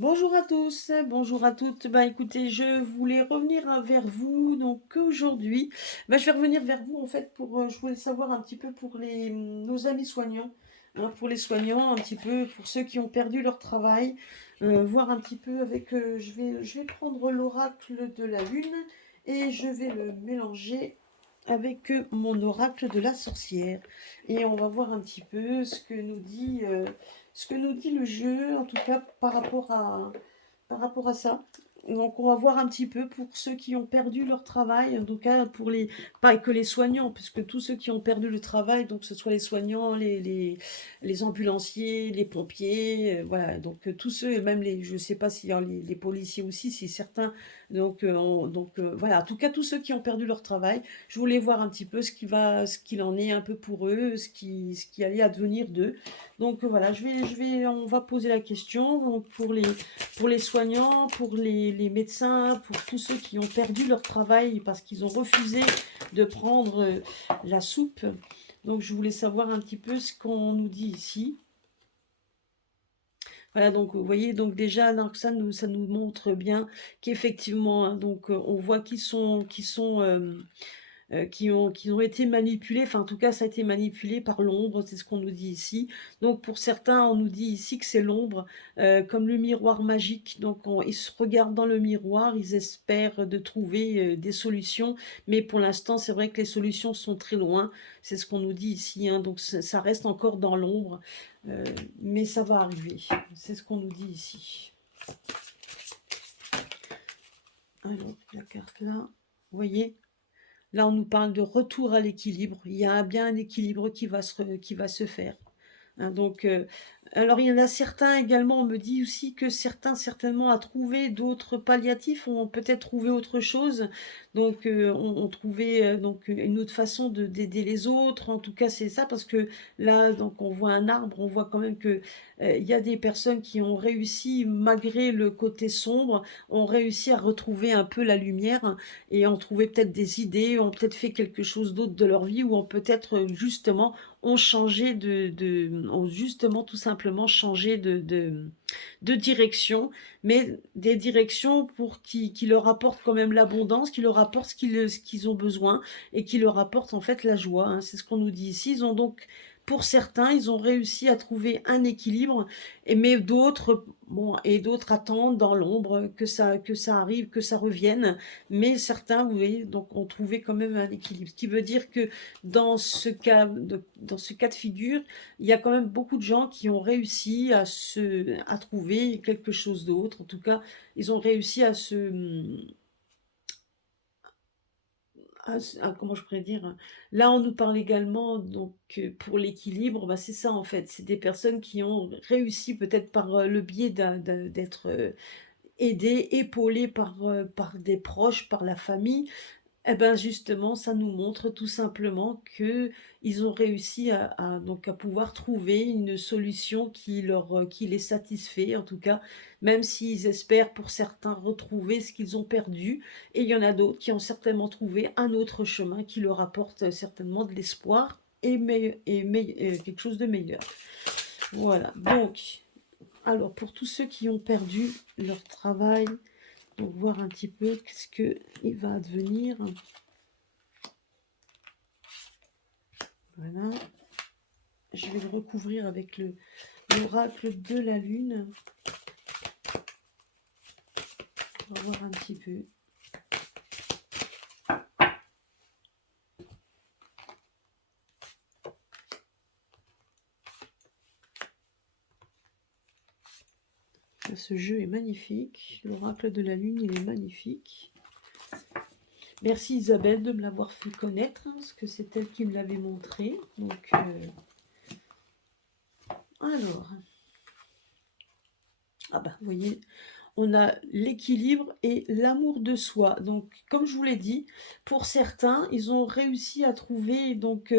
Bonjour à tous, bonjour à toutes. Bah, écoutez, je voulais revenir vers vous. Donc aujourd'hui, je vais revenir vers vous en fait pour, je voulais savoir un petit peu pour nos amis soignants, hein, pour les soignants, un petit peu pour ceux qui ont perdu leur travail, voir un petit peu avec, je vais prendre l'oracle de la lune et je vais le mélanger avec mon oracle de la sorcière. Et on va voir un petit peu ce que nous dit le jeu, en tout cas par rapport à ça. Donc on va voir un petit peu pour ceux qui ont perdu leur travail, en tout cas pour les, pas que les soignants, puisque tous ceux qui ont perdu le travail, donc que ce soit les soignants, les ambulanciers, les pompiers, voilà, donc tous ceux, et même les, je sais pas si les policiers aussi, si certains, voilà, en tout cas tous ceux qui ont perdu leur travail, je voulais voir un petit peu ce qu'il en est un peu pour eux, ce qui allait advenir d'eux. Donc voilà, on va poser la question donc, pour les soignants, pour les médecins, pour tous ceux qui ont perdu leur travail parce qu'ils ont refusé de prendre la soupe. Donc je voulais savoir un petit peu ce qu'on nous dit ici. Voilà, donc vous voyez, donc déjà, donc ça nous montre bien qu'effectivement, hein, donc on voit qui ont été manipulés, enfin en tout cas ça a été manipulé par l'ombre, c'est ce qu'on nous dit ici. Donc pour certains, on nous dit ici que c'est l'ombre, comme le miroir magique. Donc ils se regardent dans le miroir, ils espèrent de trouver des solutions, mais pour l'instant c'est vrai que les solutions sont très loin, c'est ce qu'on nous dit ici, hein. Donc ça reste encore dans l'ombre, euh, mais ça va arriver, c'est ce qu'on nous dit ici. Alors la carte là, vous voyez, là, on nous parle de retour à l'équilibre. Il y a bien un équilibre qui va se faire. Hein, donc, alors il y en a certains également, on me dit aussi que certains certainement à trouvé d'autres palliatifs, ont peut-être trouvé autre chose, donc ont trouvé donc une autre façon d'aider les autres, en tout cas c'est ça, parce que là donc on voit un arbre, on voit quand même que il y a des personnes qui ont réussi, malgré le côté sombre, ont réussi à retrouver un peu la lumière et ont trouvé peut-être des idées, ont peut-être fait quelque chose d'autre de leur vie, ou ont peut-être justement ont changé ont justement tout simplement changé de direction, mais des directions qui leur apportent quand même l'abondance, qui leur apportent ce qu'ils ont besoin et qui leur apportent en fait la joie, hein. C'est ce qu'on nous dit ici. Ils ont donc, pour certains, ils ont réussi à trouver un équilibre, mais d'autres, bon, et d'autres attendent dans l'ombre que ça arrive, que ça revienne. Mais certains, vous voyez, donc ont trouvé quand même un équilibre. Ce qui veut dire que dans ce cas de figure, il y a quand même beaucoup de gens qui ont réussi à trouver quelque chose d'autre. En tout cas, ils ont réussi comment je pourrais dire? Là, on nous parle également, donc, pour l'équilibre, bah, c'est ça en fait. C'est des personnes qui ont réussi peut-être par le biais d'être aidées, épaulées par des proches, par la famille, eh ben, justement, ça nous montre tout simplement que ils ont réussi donc à pouvoir trouver une solution qui les satisfait, en tout cas, même s'ils espèrent pour certains retrouver ce qu'ils ont perdu, et il y en a d'autres qui ont certainement trouvé un autre chemin qui leur apporte certainement de l'espoir et quelque chose de meilleur. Voilà, donc, alors pour tous ceux qui ont perdu leur travail, donc voir un petit peu ce qu'il va advenir. Voilà. Je vais le recouvrir avec l'oracle de la lune. On va voir un petit peu. Ce jeu est magnifique. L'oracle de la lune, il est magnifique. Merci Isabelle de me l'avoir fait connaître, hein, parce que c'est elle qui me l'avait montré. Donc, alors, ah bah, vous voyez, on a l'équilibre et l'amour de soi. Donc, comme je vous l'ai dit, pour certains, ils ont réussi à trouver donc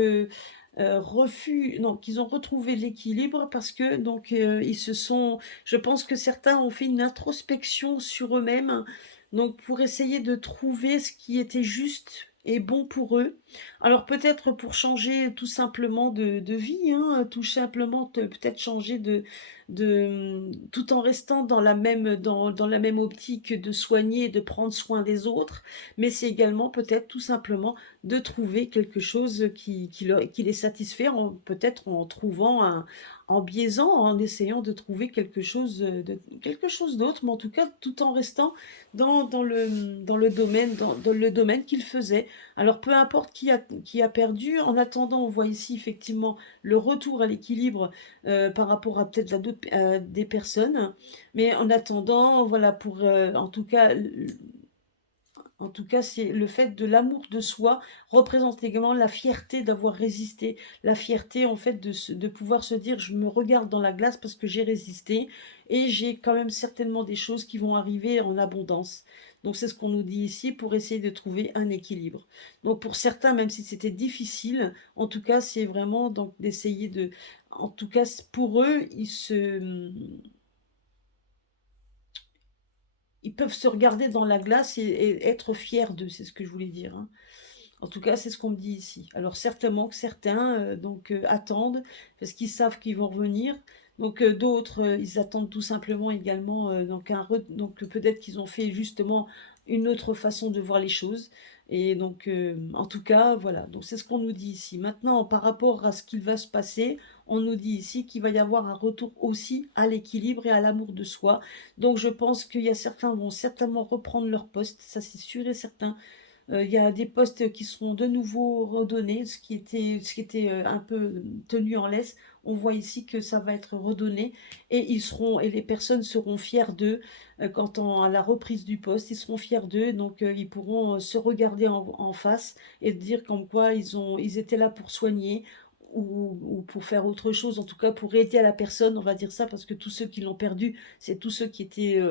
donc ils ont retrouvé l'équilibre parce que donc ils se sont. Je pense que certains ont fait une introspection sur eux-mêmes, donc pour essayer de trouver ce qui était juste et bon pour eux. Alors peut-être pour changer tout simplement de vie, hein, tout simplement peut-être changer tout en restant dans la même optique de soigner et de prendre soin des autres, mais c'est également peut-être tout simplement de trouver quelque chose qui les satisfait, peut-être en trouvant en biaisant, en essayant de trouver quelque chose d'autre, mais en tout cas tout en restant dans le domaine, dans le domaine qu'il faisait. Alors peu importe qui a perdu, en attendant, on voit ici effectivement le retour à l'équilibre par rapport à peut-être des personnes, mais en attendant, voilà, en tout cas, c'est le fait de l'amour de soi représente également la fierté d'avoir résisté, la fierté en fait de pouvoir se dire je me regarde dans la glace parce que j'ai résisté et j'ai quand même certainement des choses qui vont arriver en abondance. Donc c'est ce qu'on nous dit ici pour essayer de trouver un équilibre. Donc pour certains, même si c'était difficile, en tout cas c'est vraiment donc d'essayer en tout cas pour eux, ils peuvent se regarder dans la glace et être fiers d'eux, c'est ce que je voulais dire, hein. En tout cas, c'est ce qu'on me dit ici. Alors certainement que certains attendent parce qu'ils savent qu'ils vont revenir. Donc d'autres, ils attendent tout simplement également donc peut-être qu'ils ont fait justement une autre façon de voir les choses. Et donc en tout cas, voilà. Donc c'est ce qu'on nous dit ici. Maintenant, par rapport à ce qu'il va se passer, on nous dit ici qu'il va y avoir un retour aussi à l'équilibre et à l'amour de soi. Donc je pense qu'il y a certains vont certainement reprendre leur poste, ça c'est sûr et certain. Il y a des postes qui seront de nouveau redonnés, ce qui était un peu tenu en laisse. On voit ici que ça va être redonné et les personnes seront fières d'eux à la reprise du poste. Ils seront fiers d'eux, donc ils pourront se regarder en face et dire comme quoi ils étaient là pour soigner ou pour faire autre chose, en tout cas pour aider à la personne, on va dire ça, parce que tous ceux qui l'ont perdu, c'est tous ceux qui étaient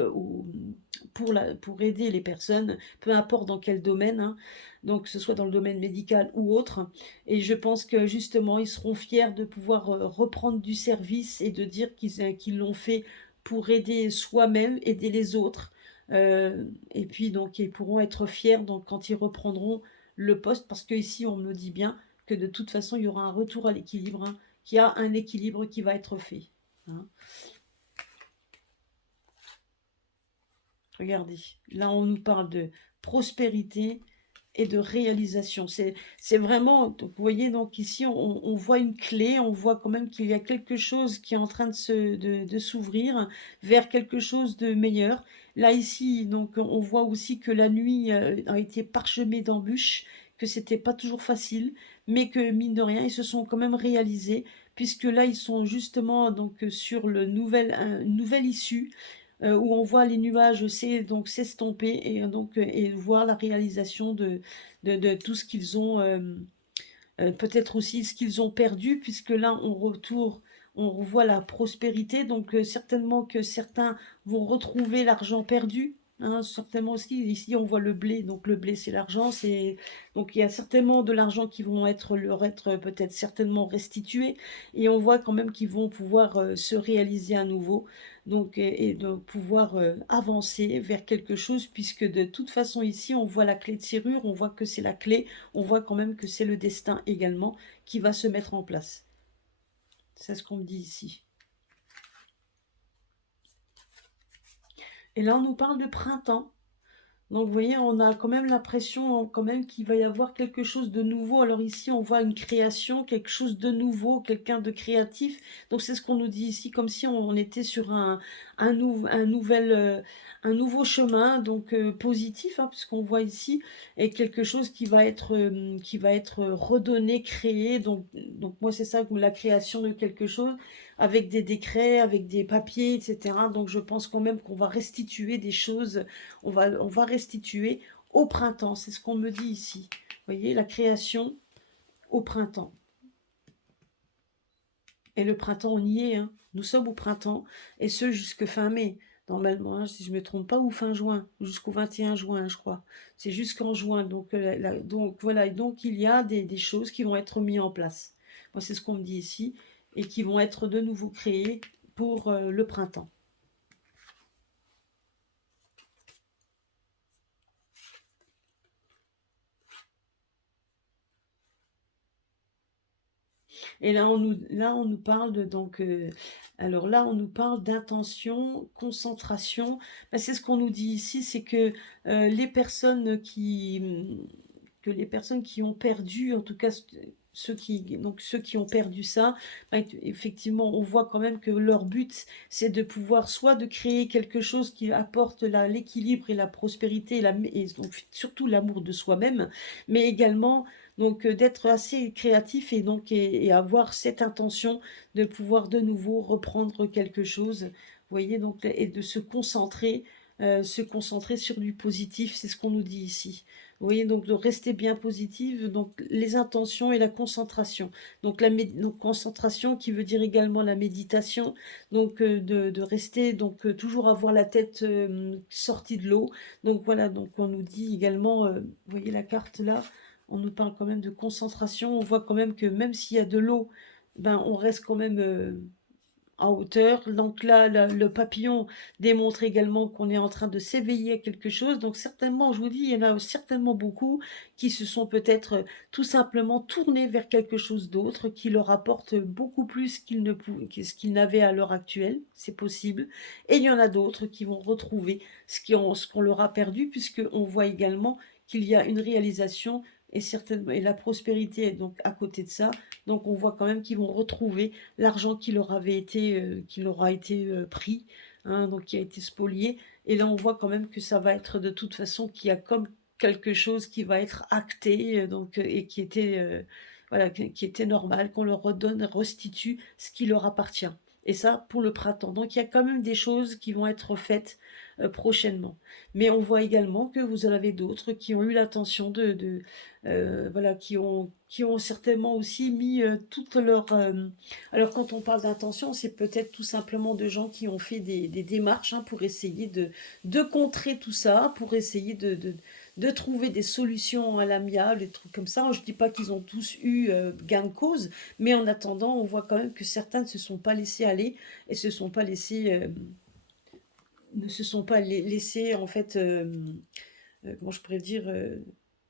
pour aider les personnes, peu importe dans quel domaine, hein, donc que ce soit dans le domaine médical ou autre. Et je pense que justement, ils seront fiers de pouvoir reprendre du service et de dire qu'ils l'ont fait pour aider soi-même, aider les autres. Et puis donc, ils pourront être fiers donc, quand ils reprendront le poste, parce que ici, on me dit bien que de toute façon, il y aura un retour à l'équilibre, hein, qu'il y a un équilibre qui va être fait, hein. Regardez, là on nous parle de prospérité et de réalisation. C'est vraiment, donc, vous voyez, donc ici on voit une clé, on voit quand même qu'il y a quelque chose qui est en train de s'ouvrir vers quelque chose de meilleur. Là ici, donc on voit aussi que la nuit a été parsemée d'embûches, que c'était pas toujours facile, mais que mine de rien, ils se sont quand même réalisés, puisque là ils sont justement donc sur une nouvelle issue où on voit les nuages donc s'estomper et voir la réalisation de tout ce qu'ils ont, peut-être aussi ce qu'ils ont perdu, puisque là on revoit la prospérité, donc certainement que certains vont retrouver l'argent perdu, hein, certainement aussi. Ici on voit le blé, donc le blé c'est l'argent, donc il y a certainement de l'argent qui vont leur être peut-être certainement restitués, et on voit quand même qu'ils vont pouvoir se réaliser à nouveau, donc et de pouvoir avancer vers quelque chose, puisque de toute façon ici on voit la clé de serrure, on voit que c'est la clé, on voit quand même que c'est le destin également qui va se mettre en place. C'est ce qu'on me dit ici. Et là, on nous parle de printemps. Donc, vous voyez, on a quand même l'impression quand même qu'il va y avoir quelque chose de nouveau. Alors ici, on voit une création, quelque chose de nouveau, quelqu'un de créatif. Donc, c'est ce qu'on nous dit ici, comme si on était sur un nouveau chemin, donc positif, hein, puisqu'on voit ici, et quelque chose qui va être redonné, créé. Donc moi, c'est ça, la création de quelque chose, avec des décrets, avec des papiers, etc. Donc, je pense quand même qu'on va restituer des choses, on va restituer au printemps, c'est ce qu'on me dit ici. Vous voyez, la création au printemps. Et le printemps, on y est, hein. Nous sommes au printemps, et ce jusque fin mai, normalement, hein, si je ne me trompe pas, ou fin juin, jusqu'au 21 juin, je crois. C'est jusqu'en juin, donc voilà, et donc il y a des choses qui vont être mises en place. Moi, c'est ce qu'on me dit ici, et qui vont être de nouveau créées pour le printemps. Et là, on nous parle de, donc, alors là, on nous parle d'intention, concentration. Ben, c'est ce qu'on nous dit ici, c'est que les personnes les personnes qui ont perdu, en tout cas ceux qui ont perdu ça, ben, effectivement, on voit quand même que leur but, c'est de pouvoir soit de créer quelque chose qui apporte l'équilibre et la prospérité, et donc surtout l'amour de soi-même, mais également donc d'être assez créatif et donc et avoir cette intention de pouvoir de nouveau reprendre quelque chose, vous voyez, donc, et de se concentrer sur du positif, c'est ce qu'on nous dit ici. Vous voyez, donc de rester bien positive, donc les intentions et la concentration. Donc donc concentration qui veut dire également la méditation, donc de rester, donc toujours avoir la tête sortie de l'eau. Donc voilà, donc on nous dit également, vous voyez la carte là, on nous parle quand même de concentration, on voit quand même que même s'il y a de l'eau, ben on reste quand même en hauteur. Donc là, le papillon démontre également qu'on est en train de s'éveiller à quelque chose. Donc certainement, je vous dis, il y en a certainement beaucoup qui se sont peut-être tout simplement tournés vers quelque chose d'autre, qui leur apporte beaucoup plus ce qu'ils n'avaient à l'heure actuelle. C'est possible. Et il y en a d'autres qui vont retrouver ce qu'on leur a perdu, puisqu'on voit également qu'il y a une réalisation et la prospérité est donc à côté de ça. Donc on voit quand même qu'ils vont retrouver l'argent qui leur a été pris, hein, donc qui a été spolié. Et là, on voit quand même que ça va être de toute façon qu'il y a comme quelque chose qui va être acté, donc et qui était voilà, qui était normal, qu'on leur redonne, restitue ce qui leur appartient. Et ça pour le printemps. Donc il y a quand même des choses qui vont être faites prochainement. Mais on voit également que vous en avez d'autres qui ont eu l'intention voilà, qui ont certainement aussi mis toute leur alors quand on parle d'intention, c'est peut-être tout simplement de gens qui ont fait des démarches, hein, pour essayer de contrer tout ça, pour essayer de trouver des solutions à l'amiable, des trucs comme ça. Je ne dis pas qu'ils ont tous eu gain de cause, mais en attendant, on voit quand même que certains ne se sont pas laissés aller et ne se sont pas laissés, en fait, comment je pourrais dire,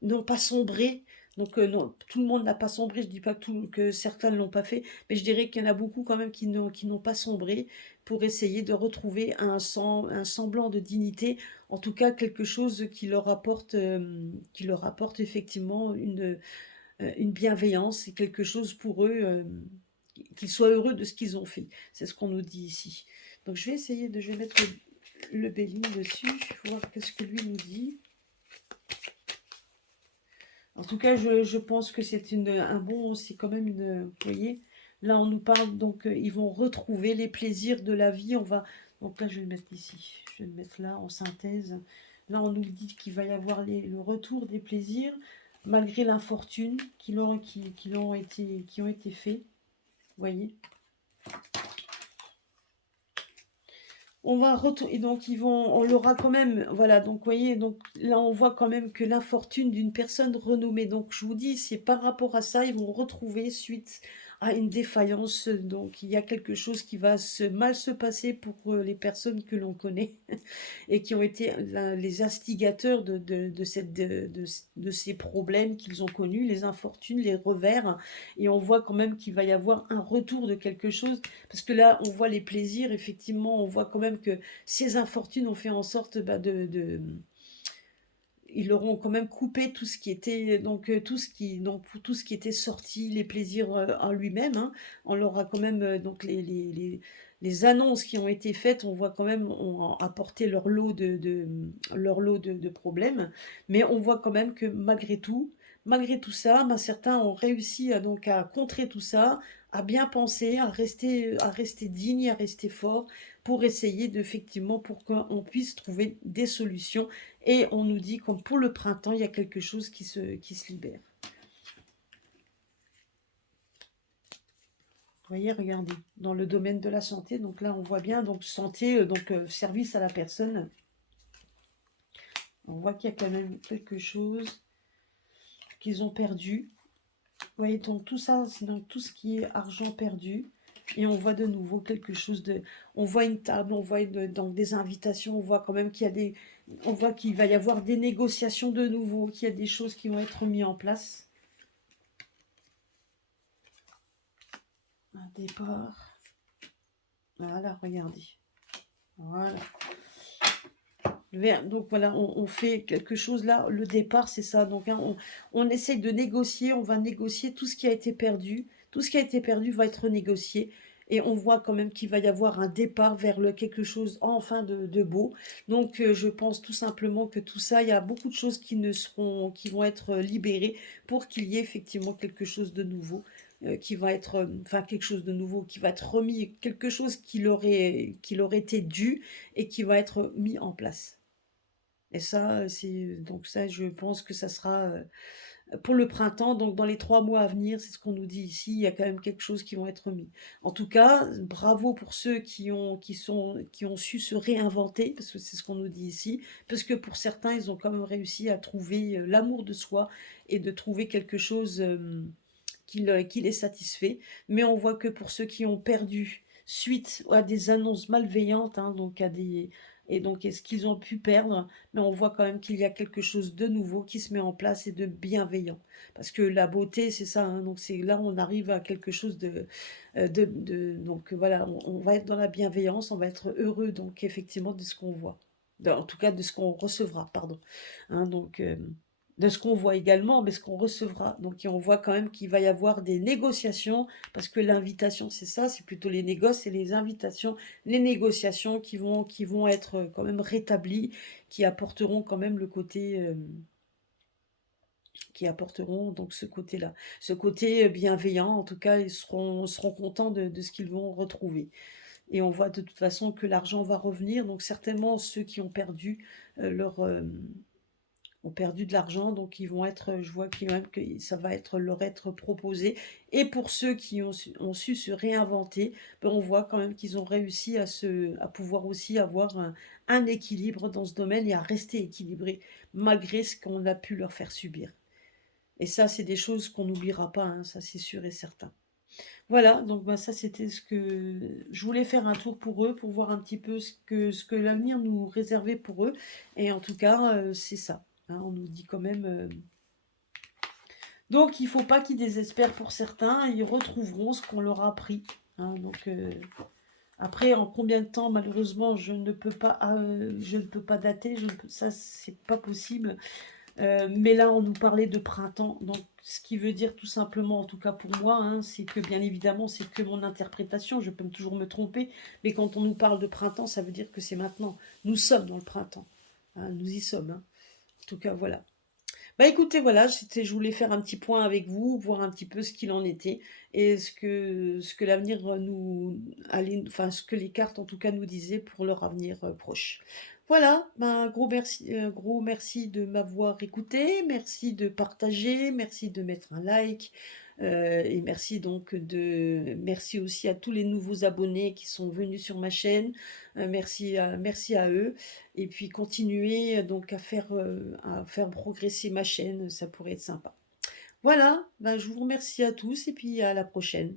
n'ont pas sombré. Donc non, tout le monde n'a pas sombré, je dis pas que certains ne l'ont pas fait, mais je dirais qu'il y en a beaucoup quand même qui n'ont pas sombré pour essayer de retrouver un semblant de dignité, en tout cas quelque chose qui leur apporte effectivement une bienveillance et quelque chose pour eux, qu'ils soient heureux de ce qu'ils ont fait. C'est ce qu'on nous dit ici. Donc je vais mettre le Béline dessus, voir qu'est-ce que lui nous dit. En tout cas, je pense que c'est c'est quand même vous voyez, là on nous parle, donc ils vont retrouver les plaisirs de la vie, donc là je vais le mettre ici, je vais le mettre là en synthèse. Là on nous dit qu'il va y avoir le retour des plaisirs, malgré l'infortune qui ont été faits, vous voyez. On va retourner, donc on l'aura quand même, voilà, donc vous voyez, donc là on voit quand même que l'infortune d'une personne renommée, donc je vous dis, c'est par rapport à ça, ils vont retrouver suite à une défaillance, donc il y a quelque chose qui va mal se passer pour les personnes que l'on connaît et qui ont été les instigateurs de ces problèmes qu'ils ont connus, les infortunes, les revers, et on voit quand même qu'il va y avoir un retour de quelque chose, parce que là, on voit les plaisirs, effectivement, on voit quand même que ces infortunes ont fait en sorte ils leur ont quand même coupé tout ce qui était tout ce qui était sorti, les plaisirs en lui-même, hein. On leur a quand même donc les annonces qui ont été faites, on voit quand même ont apporté leur lot de problèmes, mais on voit quand même que malgré tout ça, ben, certains ont réussi à contrer tout ça, à bien penser, à rester digne, à rester fort, pour essayer effectivement pour qu'on puisse trouver des solutions. Et on nous dit comme pour le printemps, il y a quelque chose qui se libère. Vous voyez, regardez, dans le domaine de la santé, donc là on voit bien, donc santé, service à la personne. On voit qu'il y a quand même quelque chose qu'ils ont perdu. Vous voyez, donc tout ça, c'est donc tout ce qui est argent perdu. Et on voit de nouveau quelque chose on voit une table, on voit donc des invitations, on voit quand même on voit qu'il va y avoir des négociations de nouveau, qu'il y a des choses qui vont être mises en place. un départ. Voilà, regardez. Voilà. Donc voilà, on fait quelque chose là, le départ, c'est ça. Donc hein, on essaye de négocier, on va négocier tout ce qui a été perdu. Tout ce qui a été perdu va être négocié. Et on voit quand même qu'il va y avoir un départ vers quelque chose enfin de beau. Donc je pense tout simplement que tout ça, il y a beaucoup de choses qui vont être libérées pour qu'il y ait effectivement quelque chose de nouveau. Qui va être, enfin quelque chose de nouveau, qui va être remis, quelque chose qui leur été dû et qui va être mis en place. Et ça, c'est donc ça, je pense que ça sera, pour le printemps, donc dans les 3 mois à venir, c'est ce qu'on nous dit ici, il y a quand même quelque chose qui vont être mis. En tout cas, bravo pour ceux qui ont su se réinventer, parce que c'est ce qu'on nous dit ici, parce que pour certains, ils ont quand même réussi à trouver, l'amour de soi et de trouver quelque chose, qui les satisfait. Mais on voit que pour ceux qui ont perdu suite à des annonces malveillantes, hein, donc et donc est-ce qu'ils ont pu perdre, mais on voit quand même qu'il y a quelque chose de nouveau qui se met en place et de bienveillant. Parce que la beauté, c'est ça, hein, donc c'est là on arrive à quelque chose donc voilà, on va être dans la bienveillance, on va être heureux donc effectivement de ce qu'on voit. En tout cas de ce qu'on recevra, pardon. Hein, donc de ce qu'on voit également, mais ce qu'on recevra. Donc on voit quand même qu'il va y avoir des négociations, parce que l'invitation, c'est ça, c'est plutôt les négoces et les invitations, les négociations qui vont être quand même rétablies, qui apporteront quand même le côté, qui apporteront donc ce côté-là. Ce côté bienveillant, en tout cas, seront contents de ce qu'ils vont retrouver. Et on voit de toute façon que l'argent va revenir, donc certainement ceux qui ont perdu ont perdu de l'argent, donc ils vont être, je vois quand même que ça va leur être proposé. Et pour ceux qui ont su se réinventer, ben on voit quand même qu'ils ont réussi à pouvoir aussi avoir un équilibre dans ce domaine et à rester équilibré malgré ce qu'on a pu leur faire subir. Et ça, c'est des choses qu'on n'oubliera pas, hein, ça c'est sûr et certain. Voilà, donc bah, ça c'était ce que je voulais faire un tour pour eux, pour voir un petit peu ce que l'avenir nous réservait pour eux. Et en tout cas, c'est ça. Hein, on nous dit quand même. Donc il faut pas qu'ils désespèrent pour certains, ils retrouveront ce qu'on leur a appris. Hein, donc après, en combien de temps, malheureusement, je ne peux pas dater, ça c'est pas possible. Mais là, on nous parlait de printemps, donc ce qui veut dire tout simplement, en tout cas pour moi, hein, c'est que bien évidemment, c'est que mon interprétation, je peux toujours me tromper, mais quand on nous parle de printemps, ça veut dire que c'est maintenant. Nous sommes dans le printemps, hein, nous y sommes. Hein. En tout cas, voilà. Bah écoutez, voilà, je voulais faire un petit point avec vous, voir un petit peu ce qu'il en était et ce que l'avenir enfin ce que les cartes en tout cas nous disaient pour leur avenir proche. Voilà, ben, gros merci de m'avoir écouté, merci de partager, merci de mettre un like, et merci aussi à tous les nouveaux abonnés qui sont venus sur ma chaîne. Merci à eux. Et puis continuer donc à faire progresser ma chaîne, ça pourrait être sympa. Voilà, ben, je vous remercie à tous et puis à la prochaine.